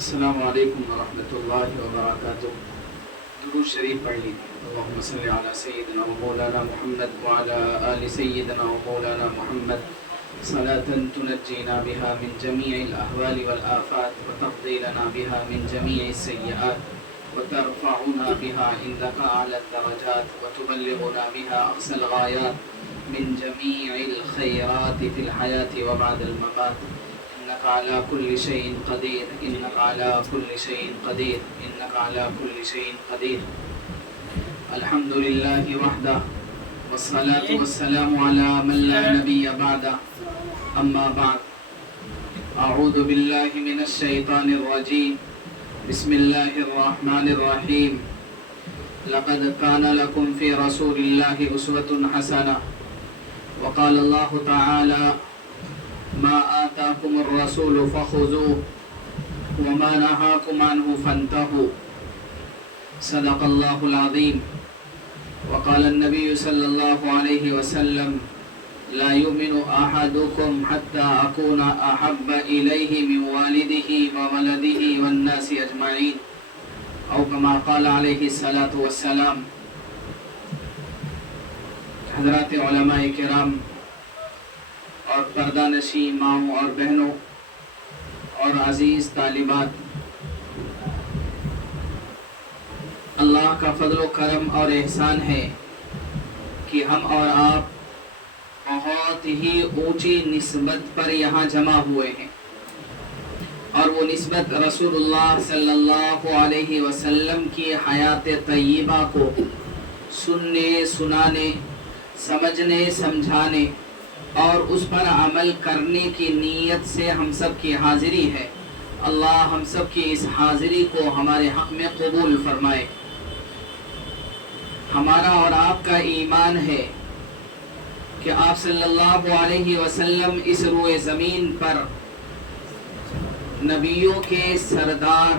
السلام علیکم ورحمۃ اللہ وبرکاتہ۔ درود شریف پڑھ لیجیے۔ اللہم صلی علی سیدنا و مولانا محمد وعلی آل سیدنا و مولانا محمد صلاة تنجینا بها من جمیع الاحوال والآفات وتقضی لنا بها من جمیع السیئات وترفعنا بها عندك اعلی الدرجات وتبلغنا بها اقصى الغایات من جمیع الخیرات فی الحیاة وبعد الممات إنك على كل شيء قدير إنك على كل شيء قدير إنك على كل شيء قدير الحمد لله وحده والصلاة والسلام على من لا نبي بعده أما بعد أعوذ بالله من الشيطان الرجيم بسم الله الرحمن الرحيم لقد كان لكم في رسول الله أسوة حسنة وقال الله تعالى ما آتاكم الرسول فخذوه وما نهاكم عنه فانتهوا صدق الله العظيم وقال النبي صلى الله عليه وسلم لا يؤمن أحدكم حتى أكون أحب إليه من والده وولده والناس أجمعين أو كما قال عليه الصلاة والسلام۔ حضرات علماء کرام اور پردہ نشین ماؤں اور بہنوں اور عزیز طالبات، اللہ کا فضل و کرم اور احسان ہے کہ ہم اور آپ بہت ہی اونچی نسبت پر یہاں جمع ہوئے ہیں، اور وہ نسبت رسول اللہ صلی اللہ علیہ وسلم کی حیات طیبہ کو سننے، سنانے، سمجھنے، سمجھانے اور اس پر عمل کرنے کی نیت سے ہم سب کی حاضری ہے۔ اللہ ہم سب کی اس حاضری کو ہمارے حق میں قبول فرمائے۔ ہمارا اور آپ کا ایمان ہے کہ آپ صلی اللہ علیہ وسلم اس روئے زمین پر نبیوں کے سردار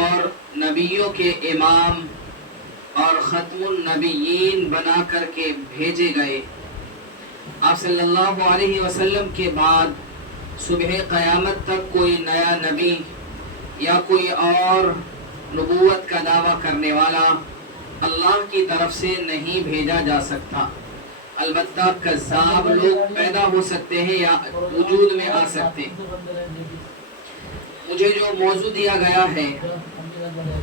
اور نبیوں کے امام اور ختم النبیین بنا کر کے بھیجے گئے۔ آپ صلی اللہ علیہ وسلم کے بعد صبح قیامت تک کوئی نیا نبی یا کوئی اور نبوت کا دعویٰ کرنے والا اللہ کی طرف سے نہیں بھیجا جا سکتا۔ البتہ کذاب لوگ پیدا ہو سکتے ہیں یا وجود میں آ سکتے ہیں۔ مجھے جو موضوع دیا گیا ہے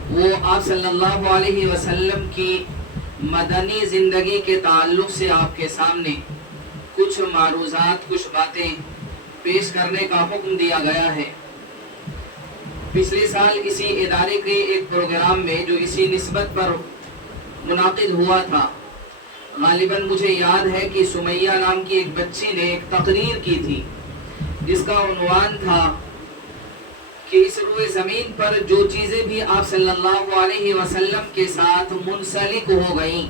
وہ آپ صلی اللہ علیہ وسلم کی مدنی زندگی کے تعلق سے آپ کے سامنے کچھ معروضات، کچھ باتیں پیش کرنے کا حکم دیا گیا ہے۔ پچھلے سال اسی ادارے کے ایک پروگرام میں جو اسی نسبت پر منعقد ہوا تھا، غالباً مجھے یاد ہے کہ سمیہ نام کی ایک بچی نے ایک تقریر کی تھی جس کا عنوان تھا کہ اس روئے زمین پر جو چیزیں بھی آپ صلی اللہ علیہ وسلم کے ساتھ منسلک ہو گئیں،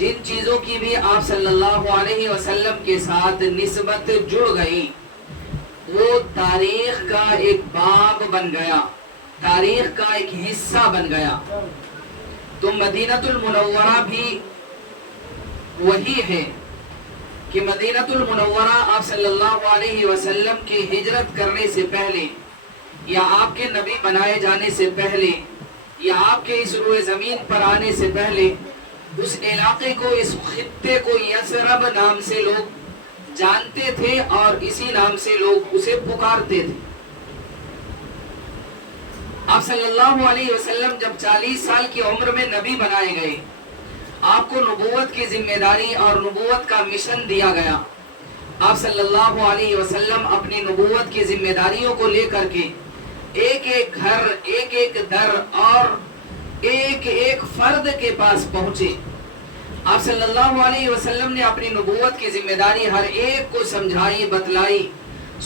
جن چیزوں کی بھی آپ صلی اللہ علیہ وسلم کے ساتھ نسبت جڑ گئی، وہ تاریخ کا ایک باب بن گیا، تاریخ کا ایک حصہ بن گیا۔ تو مدینۃ المنورہ بھی وہی ہے کہ مدینۃ المنورہ آپ صلی اللہ علیہ وسلم کی ہجرت کرنے سے پہلے یا آپ کے نبی بنائے جانے سے پہلے یا آپ کے اس روئے زمین پر آنے سے پہلے اس علاقے کو، اس خطے کو یثرب نام سے لوگ جانتے تھے اور اسی نام سے لوگ اسے پکارتے تھے۔ آپ صلی اللہ علیہ وسلم جب 40 سال کی عمر میں نبی بنائے گئے، آپ کو نبوت کی ذمہ داری اور نبوت کا مشن دیا گیا۔ آپ صلی اللہ علیہ وسلم اپنی نبوت کی ذمہ داریوں کو لے کر کے ایک ایک گھر، ایک ایک در اور ایک ایک فرد کے پاس پہنچے۔ آپ صلی اللہ علیہ وسلم نے اپنی نبوت کی ذمہ داری ہر ایک کو سمجھائی، بتلائی،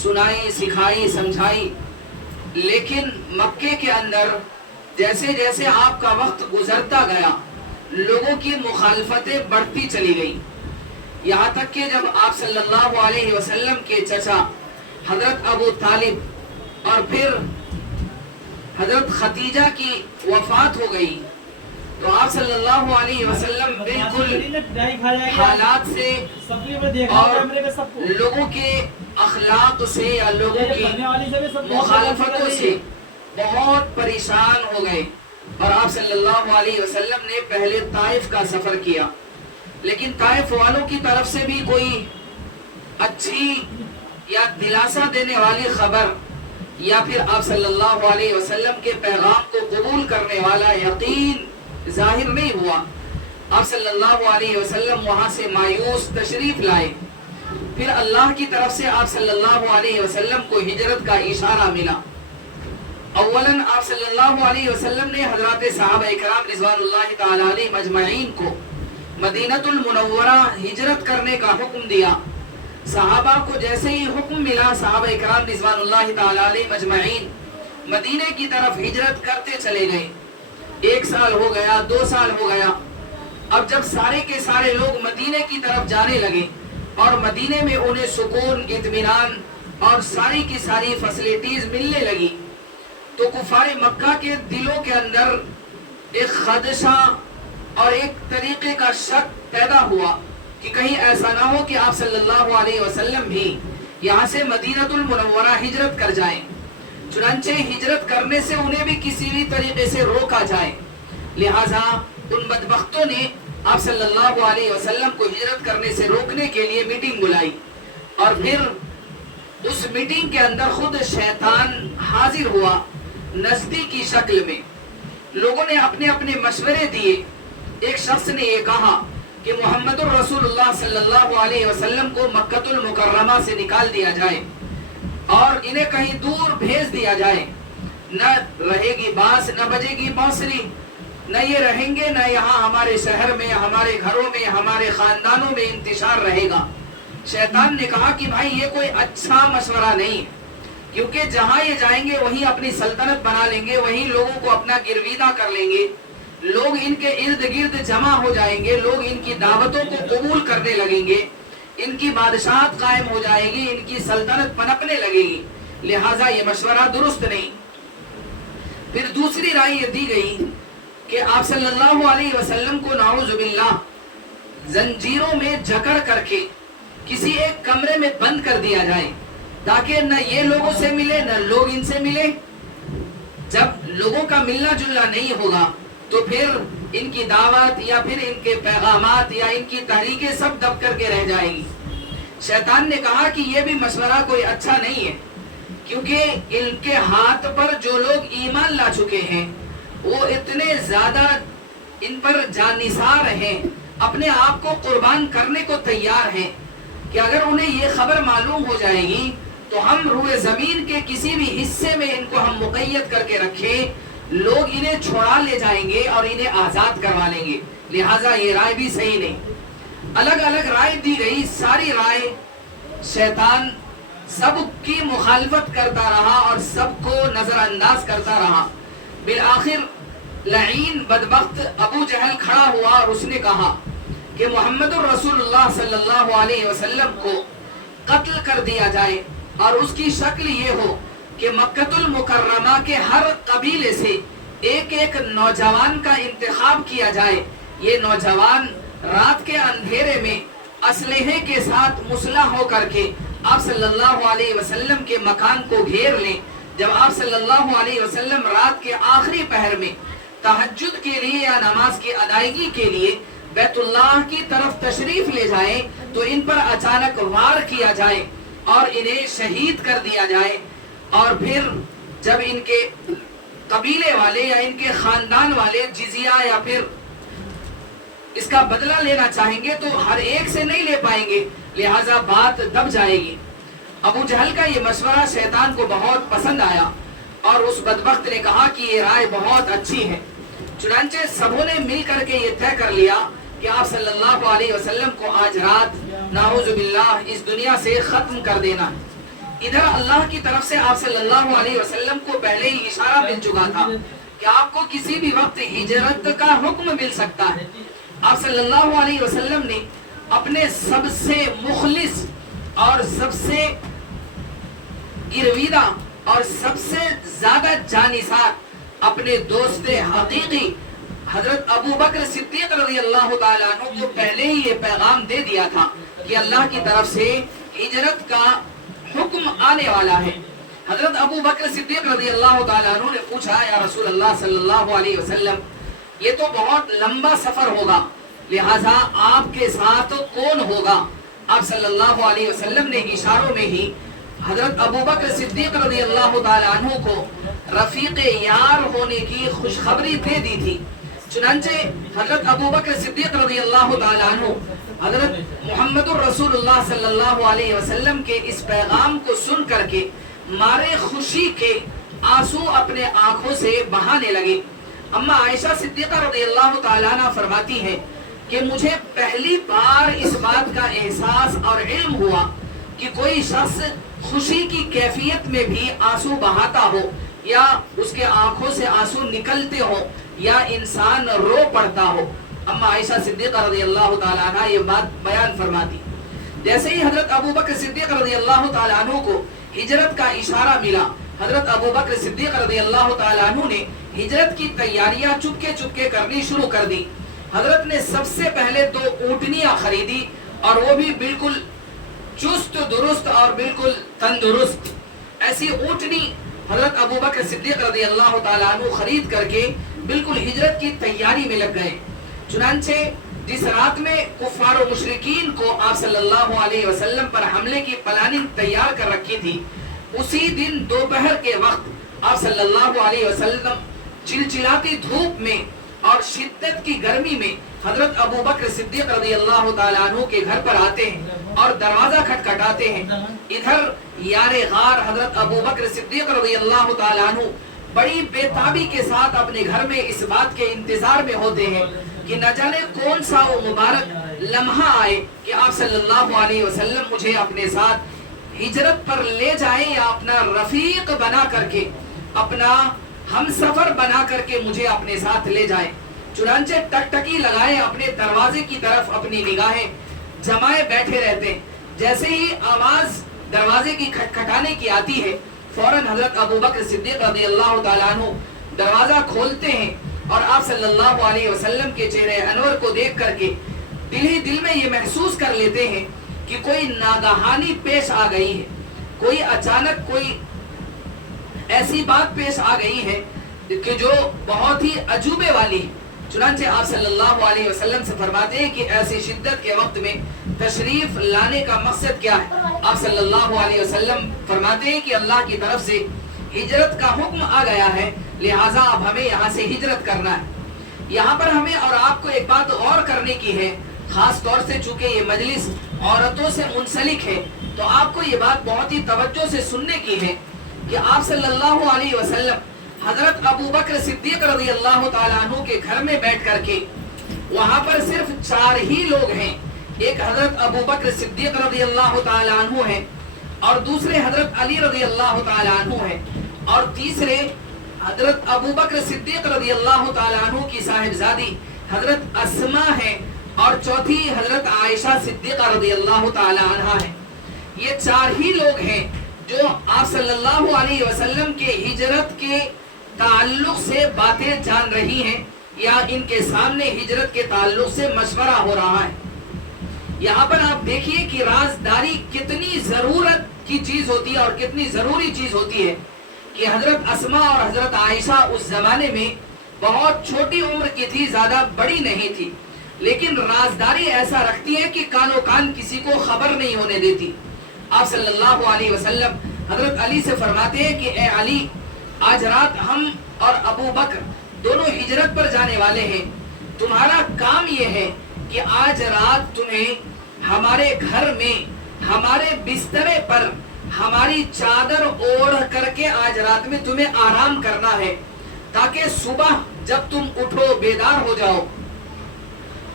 سنائی، سکھائی، سمجھائی۔ لیکن مکے کے اندر جیسے جیسے آپ کا وقت گزرتا گیا، لوگوں کی مخالفتیں بڑھتی چلی گئی، یہاں تک کہ جب آپ صلی اللہ علیہ وسلم کے چچا حضرت ابو طالب اور پھر حضرت خدیجہ کی وفات ہو گئی، تو آپ صلی اللہ علیہ وسلم بالکل حالات سے اور لوگوں کے اخلاق سے یا لوگوں کی مخالفتوں سے بہت پریشان ہو گئے، اور آپ صلی اللہ علیہ وسلم نے پہلے طائف کا سفر کیا، لیکن طائف والوں کی طرف سے بھی کوئی اچھی یا دلاسا دینے والی خبر یا پھر آپ صلی اللہ علیہ وسلم کے پیغام کو قبول کرنے والا یقین ظاہر نہیں ہوا۔ آپ صلی اللہ علیہ وسلم وہاں سے مایوس تشریف لائے۔ پھر اللہ کی طرف سے آپ صلی اللہ علیہ وسلم کو ہجرت کا اشارہ ملا۔ اولاً آپ صلی اللہ علیہ وسلم نے حضرات صحابہ اکرام رضوان اللہ تعالی علیہم اجمعین کو مدینہ المنورہ ہجرت کرنے کا حکم دیا۔ صحابہ کو جیسے ہی حکم ملا، صحابہ اکرام رضوان اللہ تعالی علیہم اجمعین مدینے کی طرف ہجرت کرتے چلے گئے۔ 1 سال ہو گیا، 2 سال ہو گیا۔ اب جب سارے کے سارے لوگ مدینے کی طرف جانے لگے اور مدینے میں انہیں سکون، اطمینان اور ساری کی ساری فیسلٹیز ملنے لگی، تو کفار مکہ کے دلوں کے اندر ایک خدشہ اور ایک طریقے کا شک پیدا ہوا کہ کہیں ایسا نہ ہو کہ آپ صلی اللہ علیہ وسلم بھی یہاں سے مدینہ المنورہ ہجرت کر جائیں، چنانچہ ہجرت کرنے سے انہیں بھی کسی بھی طریقے سے روکا جائے۔ لہٰذا ان بدبختوں نے آپ صلی اللہ علیہ وسلم کو ہجرت کرنے سے روکنے کے لیے میٹنگ بلائی، اور پھر اس میٹنگ کے اندر خود شیطان حاضر ہوا نزدی کی شکل میں۔ لوگوں نے اپنے اپنے مشورے دیے۔ ایک شخص نے یہ کہا کہ محمد الرسول اللہ صلی اللہ علیہ وسلم کو مکہ المکرمہ سے نکال دیا جائے اور انہیں کہیں دور بھیج دیا جائے، نہ رہے گی باس، نہ بجے گی بانسری، نہ یہ رہیں گے، نہ یہاں ہمارے شہر میں، ہمارے گھروں میں، ہمارے خاندانوں میں انتشار رہے گا۔ شیطان نے کہا کہ بھائی یہ کوئی اچھا مشورہ نہیں ہے، کیونکہ جہاں یہ جائیں گے وہیں اپنی سلطنت بنا لیں گے، وہیں لوگوں کو اپنا گرویدہ کر لیں گے، لوگ ان کے ارد گرد جمع ہو جائیں گے، لوگ ان کی دعوتوں کو قبول کرنے لگیں گے، ان کی بادشاہت قائم ہو جائے گی، ان کی سلطنت پنپنے لگے گی، لہٰذا یہ مشورہ درست نہیں۔ پھر دوسری رائے یہ دی گئی کہ آپ صلی اللہ علیہ وسلم کو نعوذ باللہ زنجیروں میں جکڑ کر کے کسی ایک کمرے میں بند کر دیا جائے، تاکہ نہ یہ لوگوں سے ملے نہ لوگ ان سے ملے۔ جب لوگوں کا ملنا جلنا نہیں ہوگا تو پھر ان کی دعوت یا پھر ان کے پیغامات یا ان کی تحریکیں سب دب کر کے رہ جائیں گی۔ شیطان نے کہا کہ یہ بھی مشورہ کوئی اچھا نہیں ہے، کیونکہ ان کے ہاتھ پر جو لوگ ایمان لا چکے ہیں وہ اتنے زیادہ ان پر جانثار ہیں، اپنے آپ کو قربان کرنے کو تیار ہیں کہ اگر انہیں یہ خبر معلوم ہو جائے گی تو ہم روئے زمین کے کسی بھی حصے میں ان کو ہم مقید کر کے رکھیں، لوگ انہیں چھوڑا لے جائیں گے اور انہیں آزاد کروا لیں گے، لہٰذا یہ رائے بھی صحیح نہیں۔ الگ الگ رائے دی گئی، ساری رائے شیطان سب کی مخالفت کرتا رہا اور سب کو نظر انداز کرتا رہا۔ بالآخر لعین بدبخت ابو جہل کھڑا ہوا اور اس نے کہا کہ محمد الرسول اللہ صلی اللہ علیہ وسلم کو قتل کر دیا جائے، اور اس کی شکل یہ ہو کہ مکہ المکرمہ کے ہر قبیلے سے ایک ایک نوجوان کا انتخاب کیا جائے، یہ نوجوان رات کے اندھیرے میں اسلحے کے ساتھ مسلح ہو کر کے آپ صلی اللہ علیہ وسلم کے مکان کو گھیر لیں۔ جب آپ صلی اللہ علیہ وسلم رات کے آخری پہر میں تہجد کے لیے یا نماز کی ادائیگی کے لیے بیت اللہ کی طرف تشریف لے جائیں تو ان پر اچانک وار کیا جائے اور انہیں شہید کر دیا جائے، اور پھر جب ان کے قبیلے والے یا ان کے خاندان والے جزیہ یا پھر اس کا بدلہ لینا چاہیں گے تو ہر ایک سے نہیں لے پائیں گے، لہٰذا بات دب جائے گی۔ ابو جہل کا یہ مشورہ شیطان کو بہت پسند آیا اور اس بدبخت نے کہا کہ یہ رائے بہت اچھی ہے۔ چنانچہ سبوں نے مل کر کے یہ طے کر لیا کہ آپ صلی اللہ علیہ وسلم کو آج رات نعوذ باللہ اس دنیا سے ختم کر دینا ہے۔ ادھر اللہ کی طرف سے آپ صلی اللہ علیہ وسلم کو پہلے ہی اشارہ مل چکا تھا کہ آپ کو کسی بھی وقت ہجرت کا حکم مل سکتا ہے۔ آپ صلی اللہ علیہ وسلم نے اپنے سب سے مخلص اور سب سے گرویدہ اور سب سے زیادہ جانثار اپنے دوست حقیقی حضرت ابو بکر صدیق رضی اللہ تعالیٰ عنہ کو پہلے ہی یہ پیغام دے دیا تھا کہ اللہ کی طرف سے ہجرت کا حکم آنے والا ہے۔ حضرت ابو بکر صدیق رضی اللہ تعالیٰ عنہ نے پوچھا یا رسول اللہ صلی اللہ علیہ وسلم یہ تو بہت لمبا سفر ہوگا، لہٰذا آپ کے ساتھ کون ہوگا؟ آپ صلی اللہ علیہ وسلم نے اشاروں میں ہی حضرت ابو بکر صدیق رضی اللہ تعالیٰ عنہ کو رفیق یار ہونے کی خوشخبری دے دی تھی۔ چنانچہ حضرت ابو بکر صدیق رضی اللہ تعالیٰ عنہ حضرت محمد الرسول اللہ صلی اللہ علیہ وسلم کے اس پیغام کو سن کر کے مارے خوشی کے آنسو اپنے آنکھوں سے بہانے لگے۔ اما عائشہ صدیقہ رضی اللہ تعالیٰ عنہ فرماتی ہے کہ مجھے پہلی بار اس بات کا احساس اور علم ہوا کہ کوئی شخص خوشی کی کیفیت میں بھی آنسو بہاتا ہو یا اس کے آنکھوں سے آنسو نکلتے ہو یا انسان رو پڑتا ہو۔ اما عائشہ صدیقہ رضی اللہ تعالیٰ عنہ یہ بات بیان فرماتی، جیسے ہی حضرت ابو بکر صدیق رضی اللہ تعالیٰ عنہ کو ہجرت کا اشارہ ملا، حضرت ابو بکر صدیق رضی اللہ تعالیٰ عنہ نے ہجرت کی تیاریاں چپکے چپکے کرنی شروع کر دی۔ حضرت نے سب سے پہلے 2 اونٹنیاں خریدی اور وہ بھی بالکل چست درست اور بالکل تندرست، ایسی اونٹنی حضرت ابو بکر صدیق رضی اللہ تعالیٰ عنہ خرید کر کے بالکل ہجرت کی تیاری میں لگ گئے۔ چنانچہ جس رات میں کفار و مشرکین کو آپ صلی اللہ علیہ وسلم پر حملے کی پلاننگ تیار کر رکھی تھی، اسی دن دوپہر کے وقت آپ صلی اللہ علیہ وسلم چلچلاتی دھوپ میں اور شدت کی گرمی میں حضرت ابو بکر صدیق رضی اللہ تعالیٰ عنہ کے گھر پر آتے ہیں اور دروازہ کھٹکھٹاتے ہیں۔ ادھر یار غار حضرت ابو بکر صدیق رضی اللہ تعالیٰ عنہ بڑی بے تابی کے ساتھ اپنے گھر میں اس بات کے انتظار میں ہوتے ہیں کہ نہ جانے کون سا وہ مبارک لمحہ آئے کہ آپ صلی اللہ علیہ وسلم مجھے اپنے ساتھ ہجرت پر لے جائیں یا اپنا رفیق بنا کر کے، اپنا ہم سفر بنا کر کے مجھے اپنے ساتھ لے جائیں۔ چنانچہ ٹکٹکی لگائے اپنے دروازے کی طرف اپنی نگاہیں جمائے بیٹھے رہتے ہیں۔ جیسے ہی آواز دروازے کی کھٹکھٹانے کی آتی ہے، فوراً حضرت ابو بکر صدیق رضی اللہ تعالیٰ عنہ دروازہ کھولتے ہیں اور آپ صلی اللہ علیہ وسلم کے چہرے انور کو دیکھ کر کے دل ہی دل میں یہ محسوس کر لیتے ہیں کہ کوئی ناگہانی پیش آ گئی ہے، کوئی اچانک کوئی ایسی بات پیش آ گئی ہے کہ جو بہت ہی عجوبے والی ہے۔ چنانچہ آپ صلی اللہ علیہ وسلم سے فرماتے ہیں کہ ایسی شدت کے وقت میں تشریف لانے کا مقصد کیا ہے؟ آپ صلی اللہ علیہ وسلم فرماتے ہیں کہ اللہ کی طرف سے ہجرت کا حکم آ گیا ہے، لہٰذا اب ہمیں یہاں سے ہجرت کرنا ہے۔ یہاں پر ہمیں اور آپ کو ایک بات اور کرنے کی ہے، خاص طور سے چونکہ یہ مجلس عورتوں سے منسلک ہے تو آپ کو یہ بات بہت ہی توجہ سے سننے کی ہے کہ آپ صلی اللہ علیہ وسلم حضرت ابو بکر صدیق رضی اللہ تعالیٰ عنہ کے گھر میں بیٹھ کر کے وہاں پر صرف 4 ہی لوگ ہیں۔ ایک حضرت ابو بکر صدیق رضی اللہ تعالیٰ عنہ ہے اور دوسرے حضرت علی رضی اللہ تعالیٰ عنہ ہے اور تیسرے حضرت ابو بکر صدیق رضی اللہ تعالیٰ عنہ کی صاحبزادی حضرت اسما ہے اور چوتھی حضرت عائشہ صدیقہ رضی اللہ تعالیٰ عنہ ہے۔ یہ 4 ہی لوگ ہیں جو آپ صلی اللہ علیہ وسلم کے ہجرت کے تعلق سے باتیں جان رہی ہیں یا ان کے سامنے ہجرت کے تعلق سے مشورہ ہو رہا ہے۔ یہاں پر آپ دیکھیے کہ رازداری کتنی ضرورت کی چیز ہوتی ہے اور کتنی ضروری چیز ہوتی ہے کہ حضرت اسما اور حضرت عائشہ اس زمانے میں بہت چھوٹی عمر کی تھی، زیادہ بڑی نہیں تھی، لیکن رازداری ایسا رکھتی ہے کہ کانو کان کسی کو خبر نہیں ہونے دیتی۔ آپ صلی اللہ علیہ وسلم حضرت علی سے فرماتے ہیں کہ اے علی، آج رات ہم اور ابو بکر دونوں ہجرت پر جانے والے ہیں، تمہارا کام یہ ہے کہ آج رات تمہیں ہمارے گھر میں ہمارے بسترے پر ہماری چادر اوڑھ کر کے آج رات میں تمہیں آرام کرنا ہے، تاکہ صبح جب تم اٹھو بیدار ہو جاؤ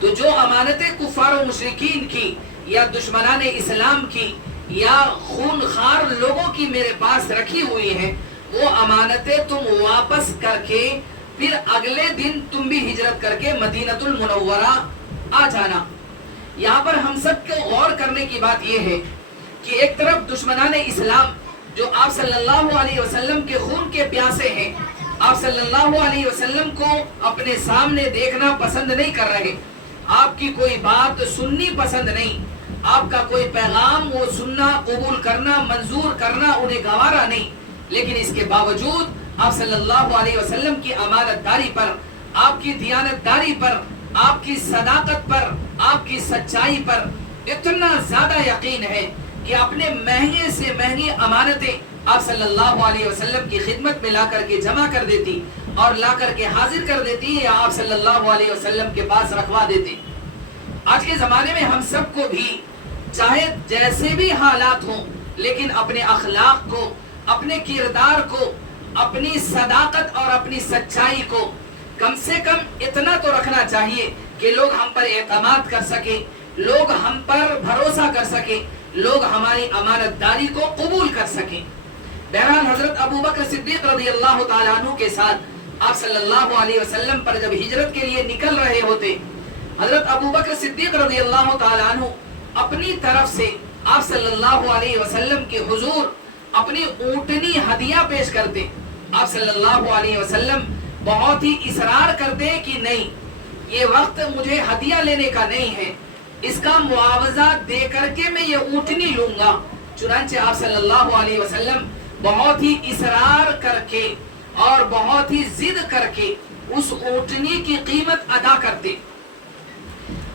تو جو امانتیں کفار و مشرکین کی یا دشمنان اسلام کی یا خون خار لوگوں کی میرے پاس رکھی ہوئی ہیں، وہ امانتیں تم واپس کر کے پھر اگلے دن تم بھی ہجرت کر کے مدینۃ المنورہ آ جانا۔ یہاں پر ہم سب کو غور کرنے کی بات یہ ہے کہ ایک طرف دشمنان اسلام جو آپ صلی اللہ علیہ وسلم کے خون کے پیاسے ہیں، آپ صلی اللہ علیہ وسلم کو اپنے سامنے دیکھنا پسند نہیں کر رہے، آپ کی کوئی بات سننی پسند نہیں، آپ کا کوئی پیغام وہ سننا، قبول کرنا، منظور کرنا انہیں گوارا نہیں، لیکن اس کے باوجود آپ صلی اللہ علیہ وسلم کی امانت داری پر، آپ کی دیانت داری پر، آپ کی صداقت پر، آپ کی سچائی پر اتنا زیادہ یقین ہے کہ اپنے مہنگے سے مہنگی امانتیں آپ صلی اللہ علیہ وسلم کی خدمت میں لا کر کے جمع کر دیتی اور لا کر کے حاضر کر دیتی یا آپ صلی اللہ علیہ وسلم کے پاس رکھوا دیتی۔ آج کے زمانے میں ہم سب کو بھی چاہے جیسے بھی حالات ہوں، لیکن اپنے اخلاق کو، اپنے کردار کو، اپنی صداقت اور اپنی سچائی کو کم سے کم اتنا تو رکھنا چاہیے کہ لوگ ہم پر اعتماد کر سکیں، لوگ ہم پر بھروسہ کر سکیں، لوگ ہماری امانت داری کو قبول کر سکیں۔ بہرحال حضرت ابو بکر صدیق رضی اللہ تعالیٰ عنہ کے ساتھ آپ صلی اللہ علیہ وسلم پر جب ہجرت کے لیے نکل رہے ہوتے، حضرت ابو بکر صدیق رضی اللہ تعالیٰ عنہ اپنی طرف سے آپ صلی اللہ علیہ وسلم کے حضور اپنی اونٹنی ہدیہ پیش کرتے۔ آپ صلی اللہ علیہ وسلم بہت ہی اصرار کرتے کہ نہیں، یہ وقت مجھے ہدیہ لینے کا نہیں ہے، اس کا معاوضہ دے کر کے میں یہ اونٹنی لوں گا۔ چنانچہ آپ صلی اللہ علیہ وسلم بہت ہی اصرار کر کے اور بہت ہی ضد کر کے اس اونٹنی کی قیمت ادا کرتے۔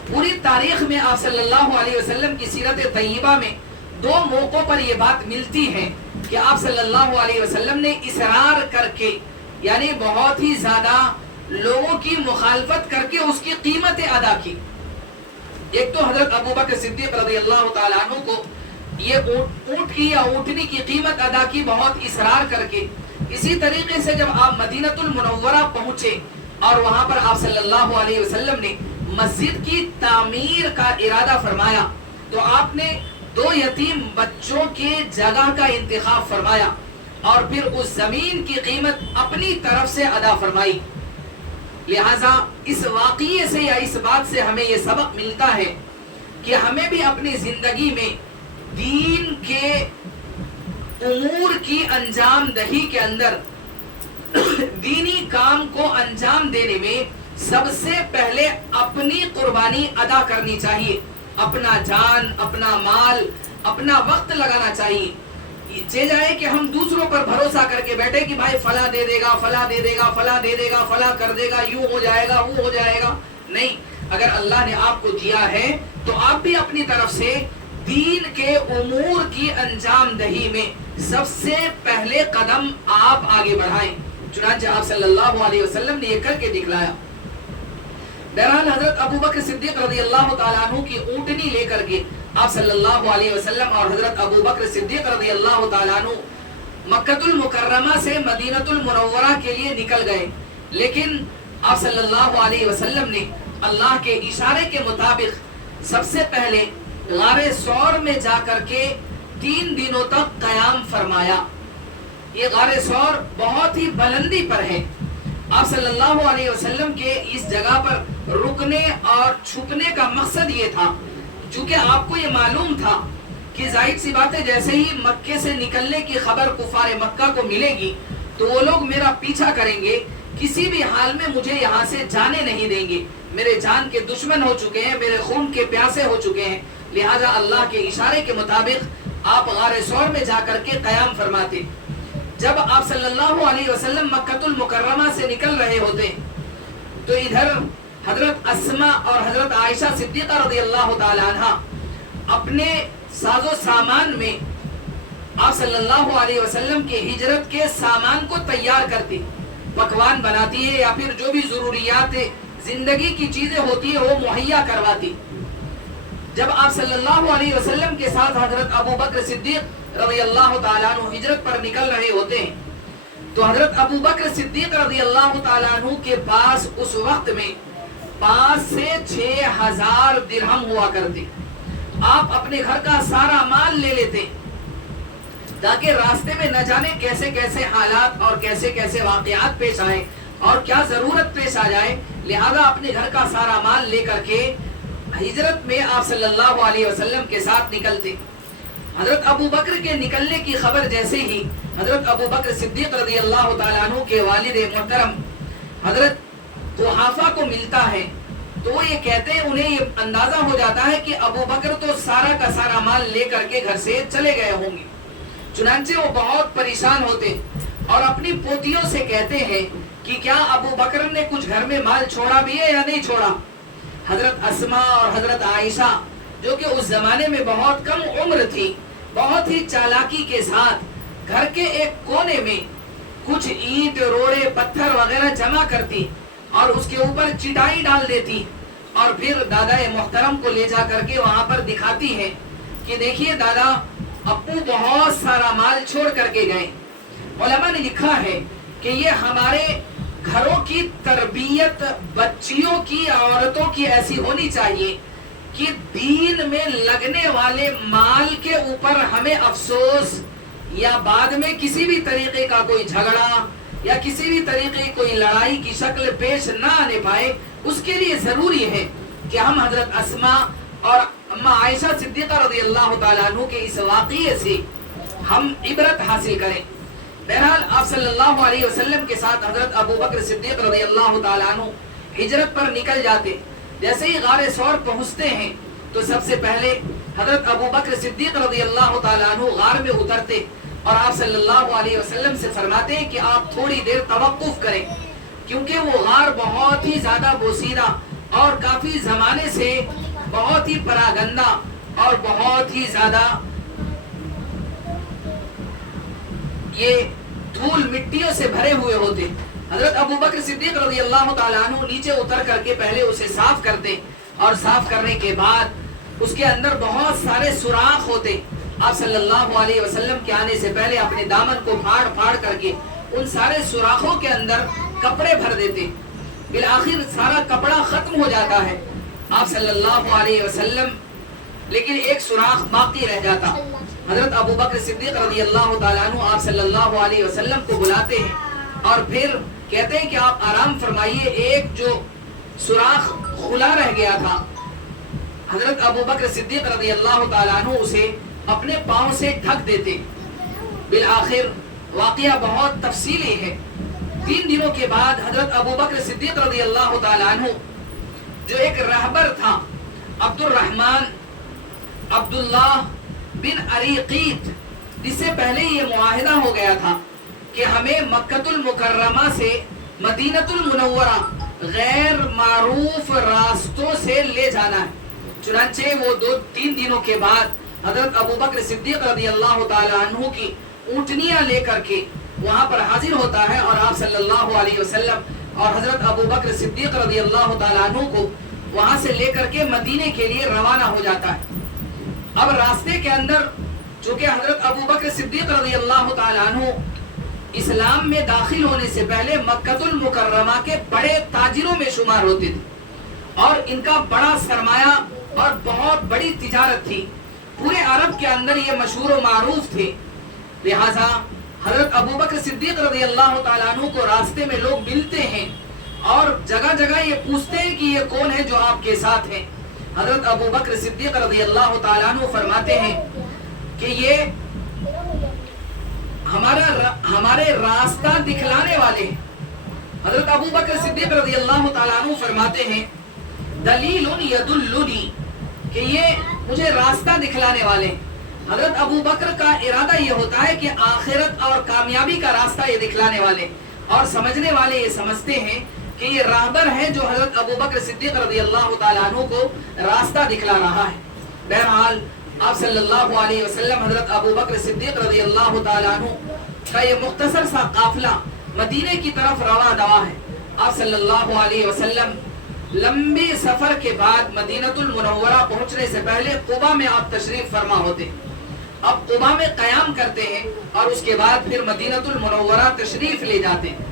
پوری تاریخ میں آپ صلی اللہ علیہ وسلم کی سیرت طیبہ میں دو موقعوں پر یہ بات ملتی ہے کہ آپ صلی اللہ علیہ وسلم نے اصرار کر کے، یعنی بہت ہی زیادہ لوگوں کی مخالفت کر کے اس کی قیمتیں ادا کی۔ ایک تو حضرت ابو بکر صدیق رضی اللہ تعالیٰ عنہ کو یہ اونٹ کی یا اونٹنی کی قیمت ادا کی بہت اصرار کر کے۔ اسی طریقے سے جب آپ مدینہ المنورہ پہنچے اور وہاں پر آپ صلی اللہ علیہ وسلم نے مسجد کی تعمیر کا ارادہ فرمایا تو آپ نے 2 یتیم بچوں کے جگہ کا انتخاب فرمایا اور پھر اس زمین کی قیمت اپنی طرف سے ادا فرمائی۔ لہٰذا اس واقعے سے یا اس بات سے ہمیں یہ سبق ملتا ہے کہ ہمیں بھی اپنی زندگی میں دین کے امور کی انجام دہی کے اندر دینی کام کو انجام دینے میں سب سے پہلے اپنی قربانی ادا کرنی چاہیے، اپنا جان، اپنا مال، اپنا وقت لگانا چاہیے۔ یہ جائے کہ ہم دوسروں پر بھروسہ کر کے بیٹھے کہ بھائی فلاں دے دے گا، فلاں دے دے گا، فلاں دے دے گا، فلاں کر دے گا، یوں ہو جائے گا، وہ ہو جائے گا۔ نہیں، اگر اللہ نے آپ کو دیا ہے تو آپ بھی اپنی طرف سے دین کے امور کی انجام دہی میں سب سے پہلے قدم آپ آگے بڑھائیں۔ چنانچہ آپ صلی اللہ علیہ وسلم نے یہ کر کے دکھلایا۔ بہرحال حضرت ابو بکر صدیق رضی اللہ تعالیٰ عنہ کی اونٹنی لے کر کے آپ صلی اللہ علیہ وسلم اور حضرت ابو بکر صدیق رضی اللہ تعالیٰ عنہ مکہ المکرمہ سے مدینہ المنورہ کے لیے نکل گئے، لیکن آپ صلی اللہ علیہ وسلم نے اللہ کے اشارے کے مطابق سب سے پہلے غار ثور میں جا کر کے 3 دنوں تک قیام فرمایا۔ یہ غار ثور بہت ہی بلندی پر ہے۔ آپ صلی اللہ علیہ وسلم کے اس جگہ پر رکنے اور چھپنے کا مقصد یہ تھا، چونکہ آپ کو یہ معلوم تھا کہ ظاہر سی بات ہے جیسے ہی مکے سے نکلنے کی خبر کفار مکہ کو ملے گی تو وہ لوگ میرا پیچھا کریں گے، کسی بھی حال میں مجھے یہاں سے جانے نہیں دیں گے، میرے جان کے دشمن ہو چکے ہیں، میرے خون کے پیاسے ہو چکے ہیں۔ لہذا اللہ کے اشارے کے مطابق آپ غار ثور میں جا کر کے قیام فرماتے۔ جب آپ صلی اللہ علیہ وسلم مکہ المکرمہ سے نکل رہے ہوتے تو ادھر حضرت اسماء اور حضرت عائشہ صدیقہ رضی اللہ تعالی عنہ اپنے ساز و سامان میں آپ صلی اللہ علیہ وسلم کے ہجرت کے سامان کو تیار کرتی، پکوان بناتی ہے یا پھر جو بھی ضروریات زندگی کی چیزیں ہوتی ہیں وہ مہیا کرواتی۔ جب آپ صلی اللہ علیہ وسلم کے ساتھ حضرت ابو بکر صدیق رضی اللہ تعالیٰ عنہ ہجرت پر نکل رہے ہوتے ہیں تو حضرت ابو بکر صدیق رضی اللہ تعالیٰ عنہ کے پاس اس وقت میں 5 سے 6 ہزار درہم ہوا کرتے۔ آپ اپنے گھر کا سارا مال لے لیتے تاکہ راستے میں نہ جانے کیسے کیسے حالات اور کیسے کیسے واقعات پیش آئے اور کیا ضرورت پیش آ جائے، لہذا اپنے گھر کا سارا مال لے کر کے ہجرت میں آپ صلی اللہ علیہ وسلم کے ساتھ نکلتے۔ حضرت ابو بکر کے نکلنے کی خبر جیسے ہی حضرت ابو بکر صدیق رضی اللہ تعالیٰ عنہ کے والد محترم حضرت قحافہ کو ملتا ہے تو وہ یہ کہتے ہیں، انہیں یہ اندازہ ہو جاتا ہے کہ ابو بکر تو سارا کا سارا مال لے کر کے گھر سے چلے گئے ہوں گے۔ چنانچہ وہ بہت پریشان ہوتے اور اپنی پوتیوں سے کہتے ہیں کہ کیا ابو بکر نے کچھ گھر میں مال چھوڑا بھی ہے یا نہیں چھوڑا۔ حضرت اسماء اور حضرت عائشہ جو کہ اس زمانے میں بہت کم عمر تھی، بہت ہی چالاکی کے ساتھ گھر کے ایک کونے میں کچھ اینٹ روڑے پتھر وغیرہ جمع کرتی اور اس کے اوپر چٹائی ڈال دیتی اور پھر دادا محترم کو لے جا کر کے وہاں پر دکھاتی ہے کہ دیکھیے دادا ابو بہت سارا مال چھوڑ کر کے گئے۔ علماء نے لکھا ہے کہ یہ ہمارے گھروں کی تربیت بچیوں کی عورتوں کی ایسی ہونی چاہیے کہ دین میں لگنے والے مال کے اوپر ہمیں افسوس یا بعد میں کسی بھی طریقے کا کوئی جھگڑا یا کسی بھی طریقے کی کوئی لڑائی کی شکل پیش نہ آنے پائے، اس کے لیے ضروری ہے کہ ہم حضرت اسماء اور اما عائشہ صدیقہ رضی اللہ تعالیٰ عنہ کے اس واقعے سے ہم عبرت حاصل کریں۔ بہرحال آپ صلی اللہ علیہ وسلم کے ساتھ حضرت ابو بکر صدیق رضی اللہ تعالیٰ عنہ ہجرت پر نکل جاتے۔ جیسے ہی غار ثور پہنچتے ہیں تو سب سے پہلے حضرت ابو بکر صدیق رضی اللہ تعالیٰ عنہ غار میں اترتے اور آپ صلی اللہ علیہ وسلم سے فرماتے ہیں کہ آپ تھوڑی دیر توقف کریں، کیونکہ وہ غار بہت ہی زیادہ بوسیدہ اور کافی زمانے سے بہت ہی پراگندہ اور بہت ہی زیادہ یہ دھول مٹیوں سے بھرے ہوئے ہوتے۔ حضرت ابو بکر صدیق رضی اللہ تعالیٰ عنہ نیچے اتر کر کے پہلے اسے صاف کرتے اور صاف کرنے کے بعد اس کے اندر بہت سارے سوراخ ہوتے۔ آپ صلی اللہ علیہ وسلم کے آنے سے پہلے اپنے دامن کو پھاڑ پھاڑ کر کے ان سارے سوراخوں کے اندر کپڑے بھر دیتے۔ بالآخر سارا کپڑا ختم ہو جاتا ہے آپ صلی اللہ علیہ وسلم، لیکن ایک سوراخ باقی رہ جاتا۔ حضرت ابو بکر صدیق رضی اللہ تعالیٰ عنہ آپ صلی اللہ علیہ وسلم کو بلاتے ہیں اور پھر کہتے ہیں کہ آپ آرام فرمائیے، ایک جو سوراخ کھلا رہ گیا تھا حضرت ابو بکر صدیق رضی اللہ تعالیٰ عنہ اسے اپنے پاؤں سے ڈھک دیتے۔ بالآخر واقعہ بہت تفصیلی ہے۔ 3 دنوں کے بعد حضرت ابو بکر صدیق رضی اللہ تعالیٰ عنہ جو ایک رہبر تھا عبد الرحمن عبداللہ بن عریقیت، جس سے پہلے یہ معاہدہ ہو گیا تھا کہ ہمیں مکۃ المکرمہ سے مدینۃ المنورہ غیر معروف راستوں سے لے جانا ہے۔ چنانچہ وہ 2-3 دنوں کے بعد حضرت ابو بکر صدیق رضی اللہ تعالی عنہ کی اونٹنیاں لے کر کے وہاں پر حاضر ہوتا ہے اور آپ صلی اللہ علیہ وسلم اور حضرت ابو بکر صدیق رضی اللہ تعالی عنہ کو وہاں سے لے کر کے مدینے کے لیے روانہ ہو جاتا ہے۔ اب راستے کے اندر چونکہ حضرت ابو بکر صدیق رضی اللہ تعالی عنہ اسلام میں داخل ہونے سے پہلے مکۃ المکرمہ کے بڑے تاجروں میں شمار ہوتے تھے اور ان کا بڑا سرمایہ اور بہت بڑی تجارت تھی، پورے عرب کے اندر یہ مشہور و معروف تھے۔ لہٰذا حضرت ابو بکر صدیق رضی اللہ تعالیٰ عنہ کو راستے میں لوگ ملتے ہیں اور جگہ جگہ یہ پوچھتے ہیں کہ یہ کون ہے جو آپ کے ساتھ ہیں۔ حضرت ابو بکر صدیق رضی اللہ تعالیٰ عنہ فرماتے ہیں کہ یہ ہمارے راستہ دکھلانے والے ہیں۔ حضرت ابو بکر صدیق رضی اللہ تعالیٰ عنہ فرماتے ہیں دلیل یدلنی، کہ یہ مجھے راستہ دکھلانے والے ہیں۔ حضرت ابو بکر کا ارادہ یہ ہوتا ہے کہ آخرت اور کامیابی کا راستہ یہ دکھلانے والے، اور سمجھنے والے یہ سمجھتے ہیں کہ یہ راہبر ہے جو حضرت ابو بکر صدیق رضی اللہ تعالیٰ عنہ کو راستہ دکھلا رہا ہے۔ بہرحال آپ صلی اللہ علیہ وسلم حضرت ابو بکر صدیق رضی اللہ تعالیٰ عنہ کا یہ مختصر سا قافلہ مدینے کی طرف رواں دوا ہے۔ آپ صلی اللہ علیہ وسلم لمبے سفر کے بعد مدینۃ المنورہ پہنچنے سے پہلے قباء میں آپ تشریف فرما ہوتے، اب قباء میں قیام کرتے ہیں اور اس کے بعد پھر مدینۃ المنورہ تشریف لے جاتے ہیں۔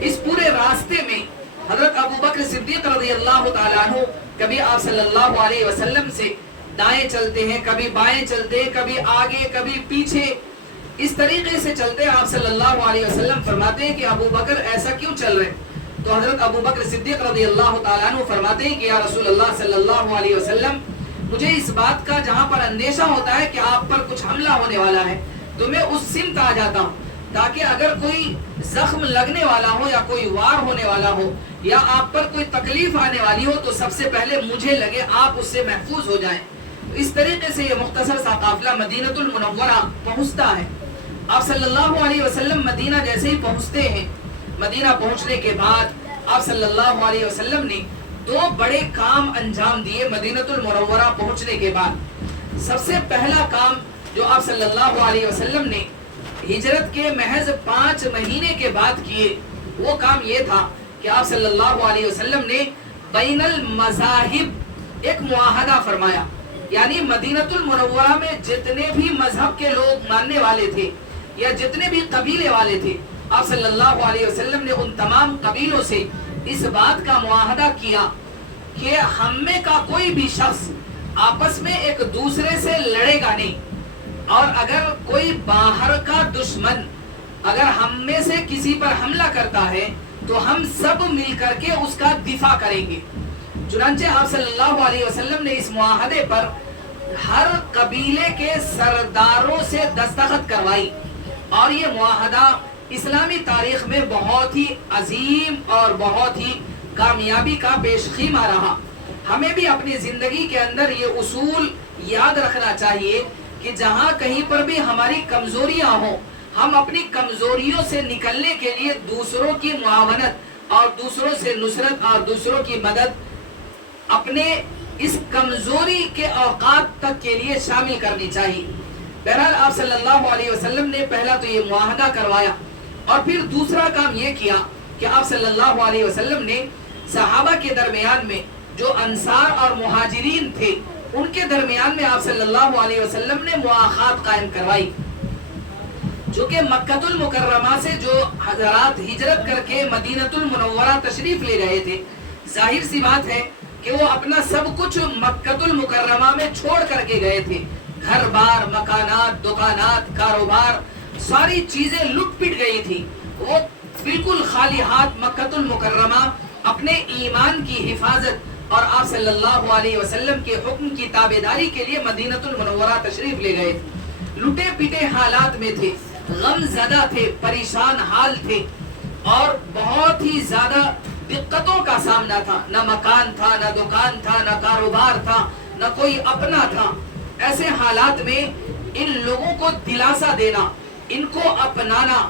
اس پورے راستے میں حضرت ابو بکر صدیق رضی اللہ تعالیٰ عنہ کبھی آپ صلی اللہ علیہ وسلم سے دائیں چلتے ہیں، کبھی بائیں چلتے ہیں، کبھی آگے کبھی پیچھے، اس طریقے سے چلتے ہیں۔ آپ صلی اللہ علیہ وسلم فرماتے ہیں کہ ابو بکر ایسا کیوں چل رہے؟ تو حضرت ابو بکر صدیق رضی اللہ تعالیٰ عنہ فرماتے ہیں کہ یا رسول اللہ صلی اللہ علیہ وسلم مجھے اس بات کا جہاں پر اندیشہ ہوتا ہے کہ آپ پر کچھ حملہ ہونے والا ہے تو میں اس سمت آ جاتا ہوں، تاکہ اگر کوئی زخم لگنے والا ہو یا کوئی وار ہونے والا ہو یا آپ پر کوئی تکلیف آنے والی ہو تو سب سے پہلے مجھے لگے، آپ اس سے محفوظ ہو جائیں۔ اس طریقے سے یہ مختصر سا قافلہ مدینہ المنورہ پہنچتا ہے۔ آپ صلی اللہ علیہ وسلم مدینہ جیسے ہی پہنچتے ہیں، مدینہ پہنچنے کے بعد آپ صلی اللہ علیہ وسلم نے 2 بڑے کام انجام دیے۔ مدینہ المنورہ پہنچنے کے بعد سب سے پہلا کام جو آپ صلی اللہ علیہ وسلم نے ہجرت کے محض 5 مہینے کے بعد کیے، وہ کام یہ تھا کہ آپ صلی اللہ علیہ وسلم نے بین المذاہب ایک معاہدہ فرمایا، یعنی مدینہ المنورہ میں جتنے بھی مذہب کے لوگ ماننے والے تھے یا جتنے بھی قبیلے والے تھے، آپ صلی اللہ علیہ وسلم نے ان تمام قبیلوں سے اس بات کا معاہدہ کیا کہ ہم میں کا کوئی بھی شخص آپس میں ایک دوسرے سے لڑے گا نہیں، اور اگر کوئی باہر کا دشمن اگر ہم میں سے کسی پر حملہ کرتا ہے تو ہم سب مل کر کے اس کا دفاع کریں گے۔ چنانچہ آپ صلی اللہ علیہ وسلم نے اس معاہدے پر ہر قبیلے کے سرداروں سے دستخط کروائی، اور یہ معاہدہ اسلامی تاریخ میں بہت ہی عظیم اور بہت ہی کامیابی کا پیش خیمہ رہا۔ ہمیں بھی اپنی زندگی کے اندر یہ اصول یاد رکھنا چاہیے کہ جہاں کہیں پر بھی ہماری کمزوریاں ہوں، ہم اپنی کمزوریوں سے نکلنے کے لیے دوسروں کی معاونت اور دوسروں سے نصرت اور دوسروں کی مدد اپنے اس کمزوری کے اوقات تک کے لیے شامل کرنی چاہیے۔ بہرحال آپ صلی اللہ علیہ وسلم نے پہلا تو یہ معاہدہ کروایا، اور پھر دوسرا کام یہ کیا کہ آپ صلی اللہ علیہ وسلم نے صحابہ کے درمیان میں جو انصار اور مہاجرین تھے ان کے درمیان میں آپ صلی اللہ علیہ وسلم نے مواخات قائم کروائی۔ جو کہ مکہ المکرمہ سے جو حضرات ہجرت کر کے مدینہ المنورہ تشریف لے گئے تھے، ظاہر سی بات ہے کہ وہ اپنا سب کچھ مکہ المکرمہ میں چھوڑ کر کے گئے تھے، گھر بار، مکانات، دکانات، کاروبار، ساری چیزیں لٹ پٹ گئی تھی۔ وہ بالکل خالی ہاتھ مکہ المکرمہ اپنے ایمان کی حفاظت اور آپ صلی اللہ علیہ وسلم کے حکم کی تابعداری کے لیے مدینہ المنورہ تشریف لے گئے تھے۔ لٹے پٹے حالات میں تھے، غم زدہ تھے، پریشان حال تھے، اور بہت ہی زیادہ دقتوں کا سامنا تھا۔ نہ مکان تھا، نہ دکان تھا، نہ کاروبار تھا، نہ کوئی اپنا تھا۔ ایسے حالات میں ان لوگوں کو دلاسا دینا، ان کو اپنانا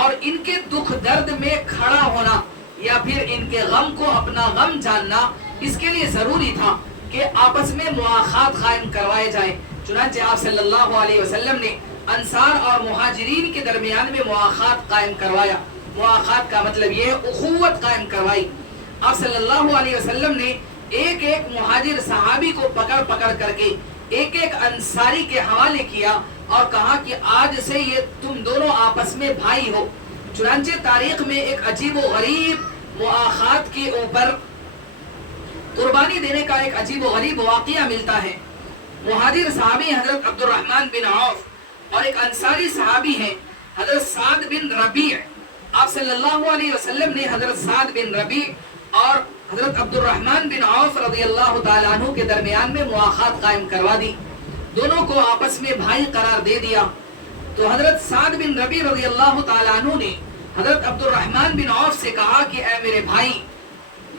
اور ان کے دکھ درد میں کھڑا ہونا یا پھر ان کے غم کو اپنا غم جاننا، اس کے لیے ضروری تھا کہ آپس میں مواخات قائم کروائے جائیں۔ چنانچہ آپ صلی اللہ علیہ وسلم نے انصار اور مہاجرین کے درمیان میں مواخات قائم کروایا۔ مواخات کا مطلب یہ ہے اخوت قائم کروائی۔ آپ صلی اللہ علیہ وسلم نے ایک ایک مہاجر صحابی کو پکڑ پکڑ کر کے ایک ایک انصاری کے حوالے کیا اور کہا کہ آج سے یہ تم دونوں آپس میں بھائی ہو۔ چنانچہ تاریخ میں ایک عجیب و غریب مواخات کے اوپر قربانی دینے کا ایک عجیب و غریب واقعہ ملتا ہے۔ مہاجر صحابی حضرت عبد الرحمن بن عوف اور ایک انصاری صحابی ہیں حضرت سعد بن ربیع۔ آپ صلی اللہ علیہ وسلم نے حضرت سعد بن ربیع اور حضرت عبد الرحمن بن عوف رضی اللہ تعالیٰ عنہ کے درمیان میں مواخات قائم کروا دی، دونوں کو آپس میں بھائی قرار دے دیا۔ تو حضرت سعد بن ربیع رضی اللہ تعالیٰ عنہ نے حضرت عبد الرحمن بن عوف سے کہا کہ اے میرے بھائی،